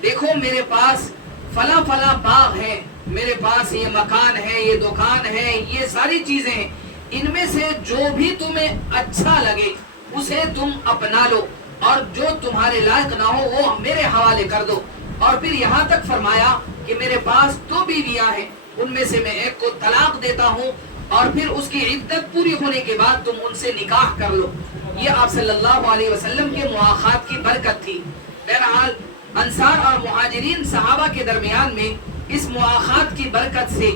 دیکھو میرے پاس فلاں فلاں باغ ہے، میرے پاس یہ مکان ہے، یہ دکان ہے، یہ ساری چیزیں ہیں، ان میں سے جو بھی تمہیں اچھا لگے اسے تم اپنا لو، اور جو تمہارے لائق نہ ہو وہ میرے حوالے کر دو۔ اور پھر یہاں تک فرمایا کہ میرے پاس 2 بیویاں ہیں، ان میں سے میں ایک کو طلاق دیتا ہوں، اور پھر اس کی عدت پوری ہونے کے بعد تم ان سے نکاح کر لو۔ یہ آپ صلی اللہ علیہ وسلم کے مواخات کی برکت تھی۔ بہرحال انصار اور مہاجرین صحابہ کے درمیان میں اس مواخات کی برکت سے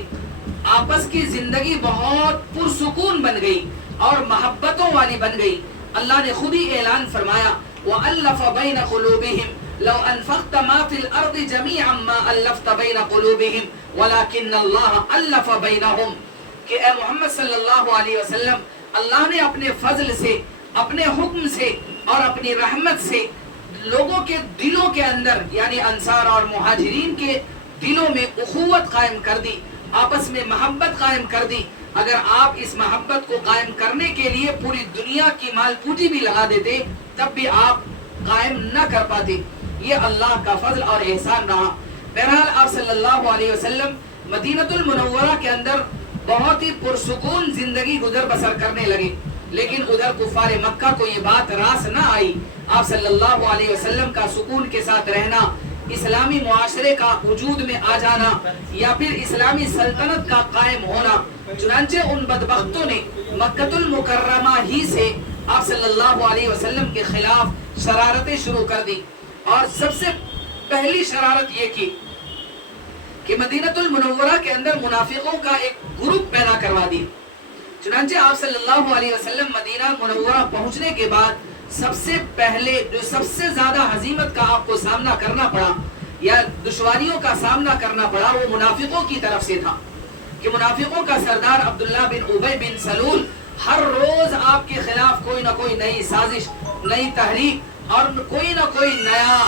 آپس کی زندگی بہت پرسکون بن گئی اور محبتوں والی بن گئی۔ اللہ نے خود ہی اعلان فرمایا وَأَلَّفَ بَيْنَ قُلُوبِهِمْ لَوْ أَنفَقْتَ مَا فِي الْأَرْضِ جَمِيعًا مَا أَلَّفْتَ بَيْنَ قُلُوبِهِمْ وَلَكِنَّ اللَّهَ أَلَّفَ بَيْنَهُمْ کہ اے محمد صلی اللہ علیہ وسلم، اللہ نے اپنے فضل سے، اپنے حکم سے اور اپنی رحمت سے لوگوں کے دلوں کے اندر، یعنی انصار اور مہاجرین کے دلوں میں اخوت قائم کر دی، آپس میں محبت قائم کر دی. اگر آپ اس محبت کو قائم کرنے کے لیے پوری دنیا کی مال پوجی بھی لگا دیتے تب بھی آپ قائم نہ کر پاتے. یہ اللہ کا فضل اور احسان رہا. بہرحال آپ صلی اللہ علیہ وسلم مدینہ المنورہ کے اندر بہت ہی پرسکون زندگی گزر بسر کرنے لگے. لیکن ادھر کفار مکہ کو یہ بات راس نہ آئی. آپ صلی اللہ علیہ وسلم کا سکون کے ساتھ رہنا، اسلامی معاشرے کا وجود میں آ جانا یا پھر اسلامی سلطنت کا قائم ہونا. چنانچہ ان بدبختوں نے مکہ المکرمہ ہی سے آپ صلی اللہ علیہ وسلم کے خلاف شرارتیں شروع کر دی. اور سب سے پہلی شرارت یہ کی کہ مدینہ المنورہ کے اندر منافقوں کا ایک گروپ پیدا کروا دیا. چنانچہ آپ صلی اللہ علیہ وسلم مدینہ منورہ پہنچنے کے بعد سب سے پہلے جو سب سے زیادہ ہزیمت کا آپ کو سامنا کرنا پڑا یا دشواریوں کا سامنا کرنا پڑا وہ منافقوں کی طرف سے تھا. کہ منافقوں کا سردار عبداللہ بن ابی بن سلول ہر روز آپ کے خلاف کوئی نہ کوئی نئی سازش، نئی تحریک اور کوئی نہ کوئی نیا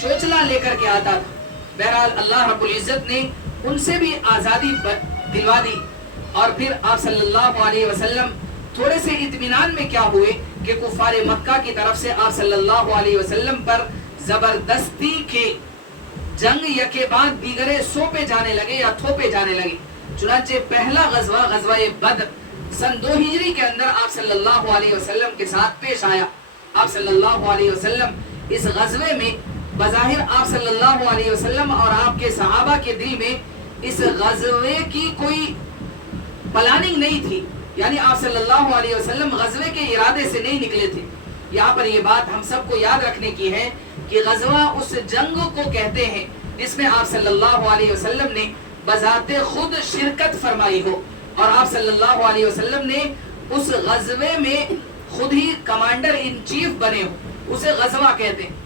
چوچلا لے کر کے آتا تھا. بہرحال اللہ رب العزت نے ان سے بھی آزادی دلوا دی. اور پھر آپ صلی اللہ علیہ وسلم تھوڑے سے اطمینان میں کیا ہوئے کہ کفار مکہ کی طرف سے آپ صلی اللہ علیہ وسلم پر زبردستی کے جنگ یکے بعد دیگرے سونپے جانے لگے یا تھوپے جانے لگے. چنانچہ پہلا غزوہ غزوہ بدر سن 2 ہجری کے اندر آپ صلی اللہ علیہ وسلم کے ساتھ پیش آیا. آپ صلی اللہ علیہ وسلم اس غزوے میں بظاہر آپ صلی اللہ علیہ وسلم اور آپ کے صحابہ کے دل میں اس غزوے کی کوئی پلاننگ نہیں تھی. یعنی آپ صلی اللہ علیہ وسلم غزوے کے ارادے سے نہیں نکلے تھے. یہاں پر یہ بات ہم سب کو یاد رکھنے کی ہے کہ غزوہ اس جنگ کو کہتے ہیں جس میں آپ صلی اللہ علیہ وسلم نے بذات خود شرکت فرمائی ہو اور آپ صلی اللہ علیہ وسلم نے اس غزوے میں خود ہی کمانڈر ان چیف بنے ہو. اسے غزوہ کہتے ہیں.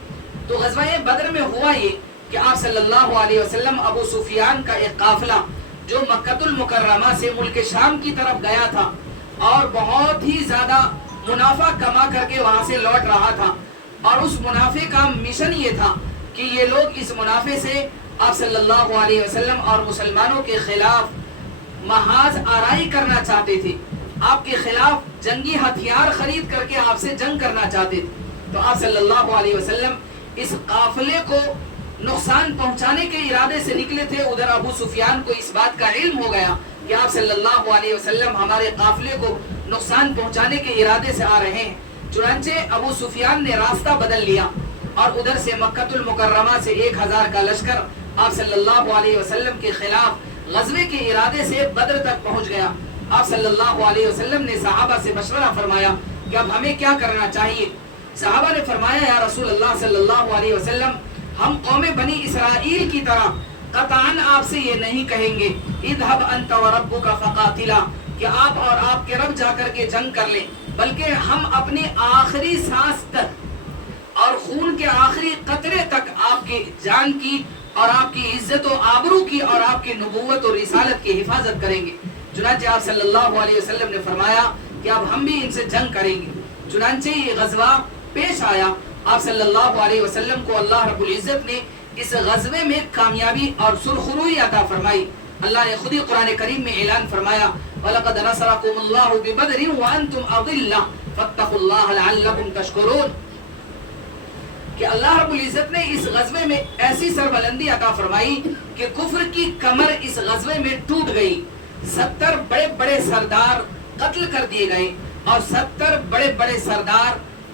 تو غزوہ بدر میں ہوا یہ کہ آپ صلی اللہ علیہ وسلم ابو سفیان کا ایک قافلہ جو مکہ المکرمہ سے ملک شام کی طرف گیا تھا اور بہت ہی زیادہ منافع کما کر کے وہاں سے لوٹ رہا تھا. اور اس منافع کا مشن یہ تھا کہ یہ لوگ اس منافع سے آپ صلی اللہ علیہ وسلم اور مسلمانوں کے خلاف محاذ آرائی کرنا چاہتے تھے. آپ کے خلاف جنگی ہتھیار خرید کر کے آپ سے جنگ کرنا چاہتے تھے. تو آپ صلی اللہ علیہ وسلم اس قافلے کو نقصان پہنچانے کے ارادے سے نکلے تھے. ادھر ابو سفیان کو اس بات کا علم ہو گیا کہ آپ صلی اللہ علیہ وسلم ہمارے قافلے کو نقصان پہنچانے کے ارادے سے آ رہے ہیں. چنانچہ ابو سفیان نے راستہ بدل لیا اور ادھر سے مکہ المکرمہ سے 1000 کا لشکر آپ صلی اللہ علیہ وسلم کے خلاف غزوے کے ارادے سے بدر تک پہنچ گیا. آپ صلی اللہ علیہ وسلم نے صحابہ سے مشورہ فرمایا کہ اب ہمیں کیا کرنا چاہیے. صحابہ نے فرمایا یا رسول اللہ صلی اللہ علیہ وسلم ہم قوم بنی اسرائیل کی طرح قطعاً آپ سے یہ نہیں کہیں گے اذهب انت وربک فقاتلا کہ آپ اور آپ کے رب جا کر کے جنگ کر لیں، بلکہ ہم اپنی آخری سانس تک اور خون کے آخری قطرے تک آپ کی جان کی اور آپ کی عزت و آبرو کی اور آپ کی نبوت و رسالت کی حفاظت کریں گے. چنانچہ آپ صلی اللہ علیہ وسلم نے فرمایا کہ اب ہم بھی ان سے جنگ کریں گے. چنانچہ یہ غزوہ پیش آیا. آپ صلی اللہ علیہ وسلم کو اللہ رب العزت نے اس غزوے میں کامیابی اور سرخروئی عطا فرمائی. اللہ نے خود ہی قرآن کریم میں اعلان فرمایا وَلَقَدْ نَصَرَكُمُ اللَّهُ بِبَدْرٍ وَأَنْتُمْ أَضِلَّةٌ فَاتَّقُوا اللَّهَ لَعَلَّكُمْ تَشْكُرُونَ کہ اللہ رب العزت نے اس غزوے میں ایسی سربلندی عطا فرمائی کہ کفر کی کمر اس غزوے میں ٹوٹ گئی. 70 بڑے بڑے سردار قتل کر دیے گئے اور 70 بڑے بڑے سردار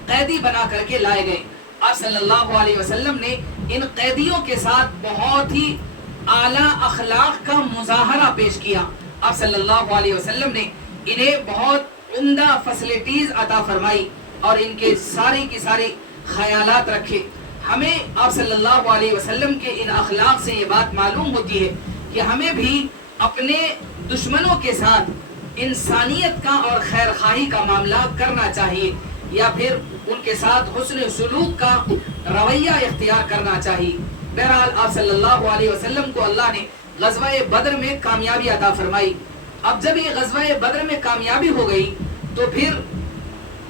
قیدی بنا کر کے لائے گئے. آپ صلی اللہ علیہ وسلم نے ان قیدیوں کے ساتھ بہت ہی اعلیٰ اخلاق کا مظاہرہ پیش کیا. آپ صلی اللہ علیہ وسلم نے انہیں بہت عمدہ فیسلٹیز عطا فرمائی اور ان کے ساری کی ساری خیالات رکھے. ہمیں آپ صلی اللہ علیہ وسلم کے ان اخلاق سے یہ بات معلوم ہوتی ہے کہ ہمیں بھی اپنے دشمنوں کے ساتھ انسانیت کا اور خیر خواہی کا معاملہ کرنا چاہیے یا پھر ان کے ساتھ حسن سلوک کا رویہ اختیار کرنا چاہیے. بہرحال آپ صلی اللہ علیہ وسلم کو اللہ نے غزوہ بدر میں کامیابی عطا فرمائی. اب جب یہ غزوہ بدر میں کامیابی ہو گئی تو پھر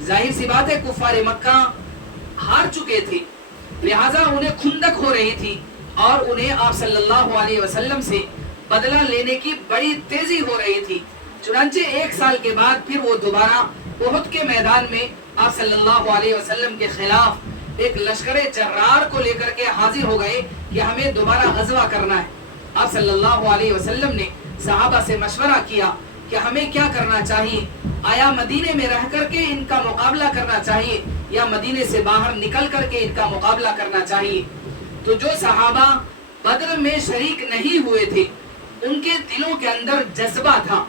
ظاہر سی بات ہے کفار مکہ ہار چکے تھے، لہٰذا انہیں کھندک ہو رہی تھی اور انہیں آپ صلی اللہ علیہ وسلم سے بدلہ لینے کی بڑی تیزی ہو رہی تھی۔ چنانچہ 1 سال کے بعد پھر وہ دوبارہ احد کے میدان میں آپ صلی اللہ علیہ وسلم کے خلاف ایک لشکر جرار کو لے کر کے حاضر ہو گئے کہ ہمیں دوبارہ غزوہ کرنا ہے۔ آپ صلی اللہ علیہ وسلم نے صحابہ سے مشورہ کیا کہ ہمیں کیا کرنا چاہیے، آیا مدینے میں رہ کر کے ان کا مقابلہ کرنا چاہیے یا مدینے سے باہر نکل کر کے ان کا مقابلہ کرنا چاہیے؟ تو جو صحابہ بدر میں شریک نہیں ہوئے تھے ان کے دلوں کے اندر جذبہ تھا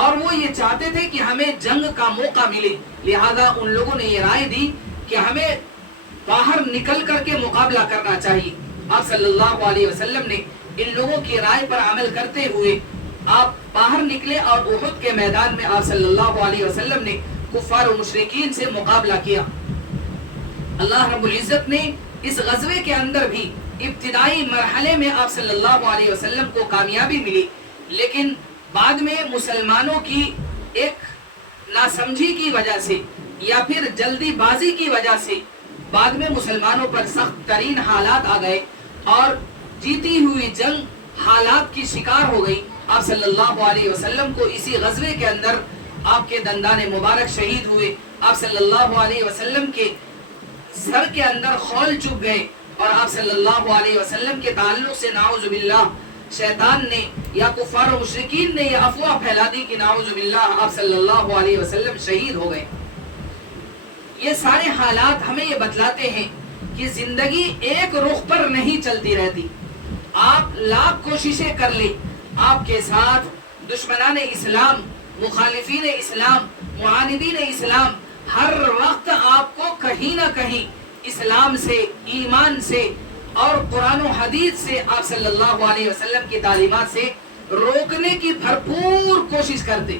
اور وہ یہ چاہتے تھے کہ ہمیں جنگ کا موقع ملے، لہذا ان لوگوں نے یہ رائے دی کہ ہمیں باہر نکل کر کے مقابلہ کرنا چاہیے۔ آپ صلی اللہ علیہ وسلم نے ان لوگوں کی رائے پر عمل کرتے ہوئے آپ باہر نکلے اور احد کے میدان میں آپ صلی اللہ علیہ وسلم نے کفار و مشرکین سے مقابلہ کیا۔ اللہ رب العزت نے اس غزوے کے اندر بھی ابتدائی مرحلے میں آپ صلی اللہ علیہ وسلم کو کامیابی ملی، لیکن بعد میں مسلمانوں کی ایک ناسمجھی کی وجہ سے یا پھر جلدی بازی کی وجہ سے بعد میں مسلمانوں پر سخت ترین حالات آ گئے اور جیتی ہوئی جنگ حالات کی شکار ہو گئی۔ آپ صلی اللہ علیہ وسلم کو اسی غزوے کے اندر آپ کے دندان مبارک شہید ہوئے، آپ صلی اللہ علیہ وسلم کے سر کے اندر خول چبھ گئے اور آپ صلی اللہ علیہ وسلم کے تعلق سے نعوذ باللہ شیطان نے یا کفار و مشرکین نے یہ افواہ پھیلا دی کہ نعوذ باللہ آپ صلی اللہ علیہ وسلم شہید ہو گئے۔ یہ سارے حالات ہمیں یہ بتلاتے ہیں کہ زندگی ایک رخ پر نہیں چلتی رہتی۔ آپ لاکھ کوششیں کر لیں، آپ کے ساتھ دشمنان اسلام، مخالفین اسلام، معاندین اسلام ہر وقت آپ کو کہیں نہ کہیں اسلام سے، ایمان سے اور قرآن و حدیث سے، آپ صلی اللہ علیہ وسلم کی تعلیمات سے روکنے کی بھرپور کوشش کرتے،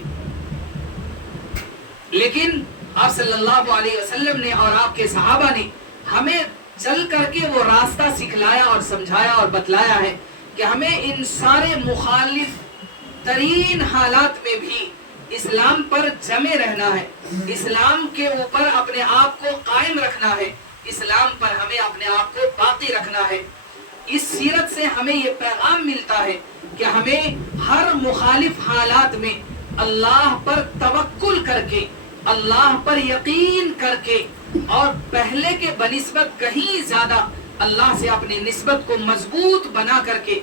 لیکن آپ صلی اللہ علیہ وسلم نے اور آپ کے صحابہ نے ہمیں چل کر کے وہ راستہ سکھلایا اور سمجھایا اور بتلایا ہے کہ ہمیں ان سارے مخالف ترین حالات میں بھی اسلام پر جمے رہنا ہے، اسلام کے اوپر اپنے آپ کو قائم رکھنا ہے، اسلام پر ہمیں اپنے آپ کو باقی رکھنا ہے۔ اس سیرت سے ہمیں یہ پیغام ملتا ہے کہ ہمیں ہر مخالف حالات میں اللہ پر توکل کر کے، اللہ پر یقین کر کے اور پہلے کے بنسبت کہیں زیادہ اللہ سے اپنی نسبت کو مضبوط بنا کر کے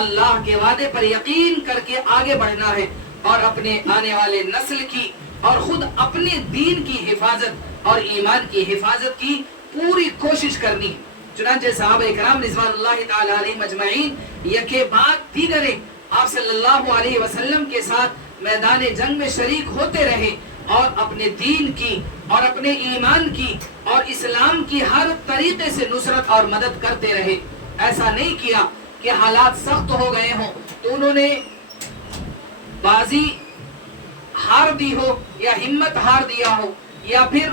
اللہ کے وعدے پر یقین کر کے آگے بڑھنا ہے اور اپنے آنے والے نسل کی اور خود اپنے دین کی حفاظت اور ایمان کی حفاظت کی پوری کوشش کرنی ہے۔ چنانچہ صحابہ اکرام رضوان اللہ تعالی علیہ مجمعین یکے بعد دیگرے آپ صلی اللہ علیہ وسلم کے ساتھ میدان جنگ میں شریک ہوتے رہے اور اپنے دین کی اور اپنے ایمان کی اور اسلام کی ہر طریقے سے نصرت اور مدد کرتے رہے۔ ایسا نہیں کیا کہ حالات سخت ہو گئے ہوں تو انہوں نے بازی ہار دی ہو یا ہمت ہار دیا ہو یا پھر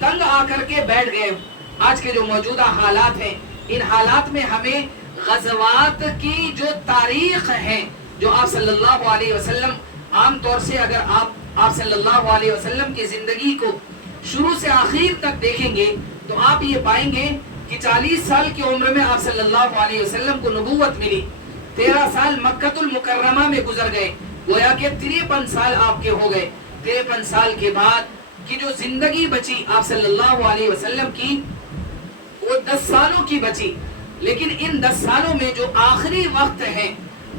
تنگ آ کر کے بیٹھ گئے ہوں۔ آج کے جو موجودہ حالات ہیں، ان حالات میں ہمیں غزوات کی جو تاریخ ہے، جو آپ صلی اللہ علیہ وسلم عام طور سے اگر آپ صلی اللہ علیہ وسلم کی زندگی کو شروع سے آخر تک دیکھیں گے تو آپ یہ پائیں گے کہ 40 سال کی عمر میں آپ صلی اللہ علیہ وسلم کو نبوت ملی، 13 سال مکہ المکرمہ میں گزر گئے، گویا کہ 53 سال آپ کے ہو گئے۔ 53 سال کے بعد کی جو زندگی بچی آپ صلی اللہ علیہ وسلم کی وہ 10 سالوں کی بچی، لیکن ان 10 سالوں میں جو آخری وقت ہے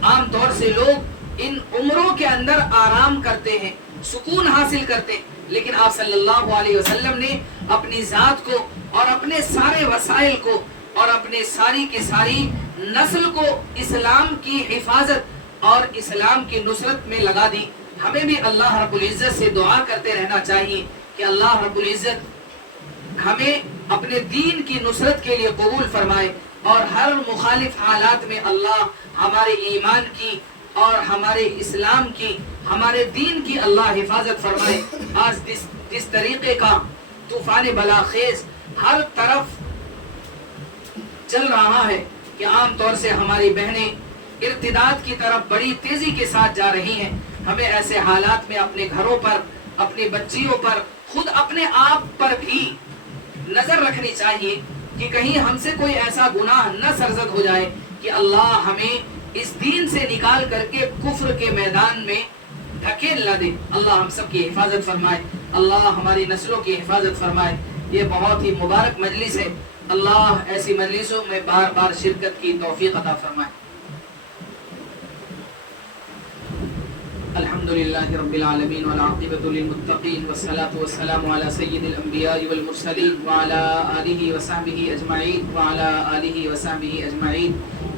عام طور سے لوگ ان عمروں کے اندر آرام کرتے ہیں، سکون حاصل کرتے ہیں، لیکن آپ صلی اللہ علیہ وسلم نے اپنی ذات کو اور اپنے سارے وسائل کو اور اپنے ساری کی ساری نسل کو اسلام کی حفاظت اور اسلام کی نصرت میں لگا دی۔ ہمیں بھی اللہ رب العزت سے دعا کرتے رہنا چاہیے کہ اللہ رب العزت ہمیں اپنے دین کی نصرت کے لیے قبول فرمائے اور ہر مخالف حالات میں اللہ ہمارے ایمان کی اور ہمارے اسلام کی، ہمارے دین کی اللہ حفاظت فرمائے۔ آج جس طریقے کا طوفان بلاخیز ہر طرف چل رہا ہے کہ عام طور سے ہماری بہنیں ارتداد کی طرف بڑی تیزی کے ساتھ جا رہی ہیں، ہمیں ایسے حالات میں اپنے گھروں پر، اپنی بچیوں پر، خود اپنے آپ پر بھی نظر رکھنی چاہیے کہ کہیں ہم سے کوئی ایسا گناہ نہ سرزد ہو جائے کہ اللہ ہمیں اس دین سے نکال کر کے کفر کے میدان میں دھکیل نہ دے. اللہ ہم سب کی حفاظت فرمائے, اللہ ہماری نسلوں کی حفاظت فرمائے. یہ بہت ہی مبارک مجلس ہے, اللہ ایسی مجلسوں میں بار بار شرکت کی توفیق عطا فرمائے. الحمد للہ رب العالمین والعاقبۃ للمتقین والصلاة والسلام علی سید الانبیاء والمرسلین وعلی آلہ وصحبہ اجمعین وعلی آلہ وصحبہ اجمعین.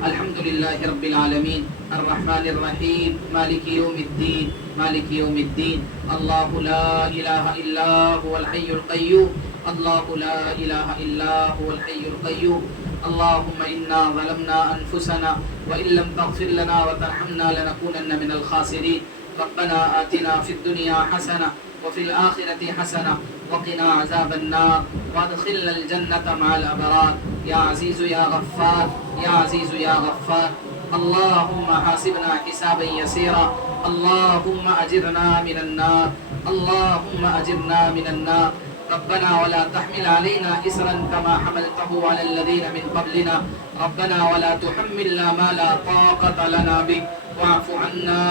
الحمد للہ رب العالمین الرحمن الرحیم مالک یوم الدین مالک یوم الدین. اللہ لا الہ الا هو الحی القیوم اللہ لا الہ الا هو الحی القیوم. اللهم إنا ظلمنا أنفسنا وإن لم تغفر لنا وترحمنا لنكونن من الخاسرين. ربنا آتنا في الدنيا حسنة وفي الآخرة حسنة وقنا عذاب النار وادخلنا الجنة مع الأبرار. يا عزيز يا غفار يا عزيز يا غفار. اللهم حاسبنا حسابا يسيرا اللهم أجرنا من النار اللهم أجرنا من النار. ربنا ولا تحمل علينا إسرا كما حملته على الذين من قبلنا. ربنا ولا تحملنا ما لا طاقة لنا به واعف عنا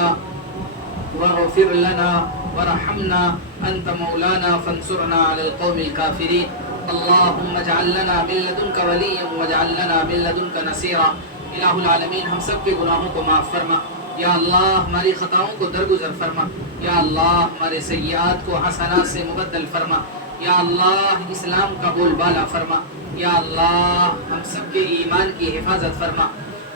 واغفر لنا وارحمنا أنت مولانا فانصرنا على القوم الكافرين. اللهم اجعل لنا من لدنك وليا واجعل لنا من لدنك نصيرا. الہ العالمین ہم سب کے گناہوں کو معاف فرما. یا اللہ ہماری خطاؤں کو درگزر فرما. یا اللہ ہمارے سیئات کو حسنات سے مبدل فرما. یا اللہ اسلام کا بول بالا فرما. یا اللہ ہم سب کے ایمان کی حفاظت فرما.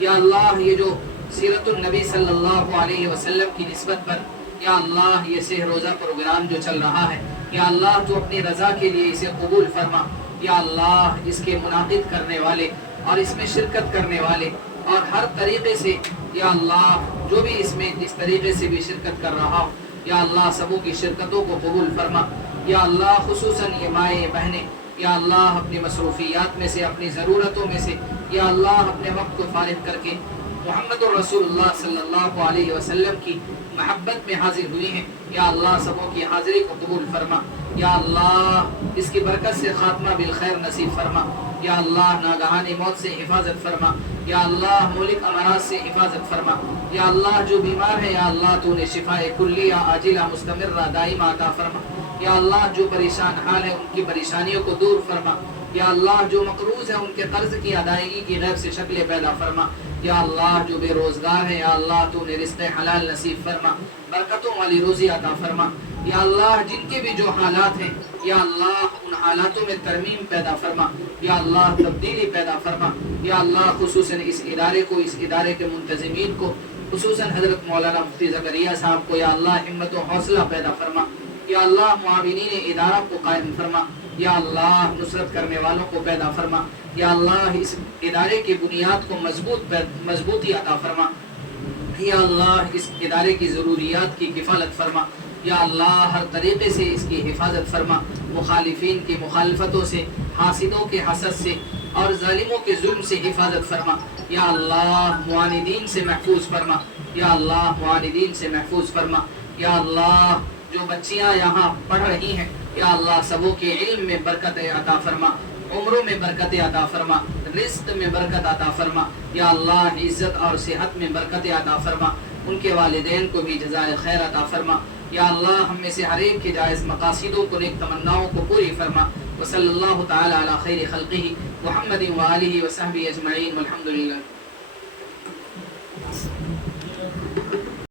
یا اللہ یہ جو سیرت النبی صلی اللہ علیہ وسلم کی نسبت پر یا اللہ یہ سہ روزہ پروگرام جو چل رہا ہے یا اللہ تو اپنی رضا کے لیے اسے قبول فرما. یا اللہ اس کے منعقد کرنے والے اور اس میں شرکت کرنے والے اور ہر طریقے سے یا اللہ جو بھی اس میں جس طریقے سے بھی شرکت کر رہا ہو یا اللہ سبوں کی شرکتوں کو قبول فرما. یا اللہ خصوصاً یہ مائیں بہنیں یا اللہ اپنی مصروفیات میں سے اپنی ضرورتوں میں سے یا اللہ اپنے وقت کو فارغ کر کے محمد الرسول اللہ صلی اللہ علیہ وسلم کی محبت میں حاضر ہوئی ہیں. یا اللہ سبوں کی حاضری کو قبول فرما. یا اللہ اس کی برکت سے خاتمہ بالخیر نصیب فرما. یا اللہ ناگہانی موت سے حفاظت فرما. یا اللہ مہلک امراض سے حفاظت فرما. یا اللہ جو بیمار ہے یا اللہ تو انہیں شفاء کلیہ عاجلہ مستمرہ دائمہ عطا فرما. یا اللہ جو پریشان حال ہے ان کی پریشانیوں کو دور فرما. یا اللہ جو مقروض ہے ان کے قرض کی ادائیگی کی غیب سے شکلیں پیدا فرما. یا اللہ جو بے روزگار ہے یا اللہ تو انہیں رزق حلال نصیب فرما. برکتوں والی روزی عطا فرما. یا اللہ جن کے بھی جو حالات ہیں یا اللہ ان حالاتوں میں ترمیم پیدا فرما. یا اللہ تبدیلی پیدا فرما. یا اللہ خصوصاً اس ادارے کو اس ادارے کے منتظمین کو خصوصاً حضرت مولانا مفتی زکریا صاحب کو یا اللہ ہمت و حوصلہ پیدا فرما. یا اللہ معاونین ادارہ کو قائم فرما. یا اللہ نصرت کرنے والوں کو پیدا فرما. یا اللہ اس ادارے کی بنیاد کو مضبوطی عطا فرما. یا اللہ اس ادارے کی ضروریات کی کفالت فرما. یا اللہ ہر طریقے سے اس کی حفاظت فرما. مخالفین کی مخالفتوں سے حاسدوں کے حسد سے اور ظالموں کے ظلم سے حفاظت فرما. یا اللہ معاندین سے محفوظ فرما. یا اللہ معاندین سے محفوظ فرما. یا اللہ جو بچیاں یہاں پڑھ رہی ہیں یا اللہ سبوں کے علم میں برکت عطا فرما. عمروں میں برکت عطا فرما. رزق میں برکت عطا فرما. یا اللہ عزت اور صحت میں برکت عطا فرما. ان کے والدین کو بھی جزائے خیر عطا فرما. یا اللہ ہم میں سے ہر ایک کے جائز مقاصدوں کو نیک تمناؤں کو پوری فرما. وصلی اللہ تعالی علی خیر خلقہ محمد و آلہ و صحبہ اجمعین والحمد للہ.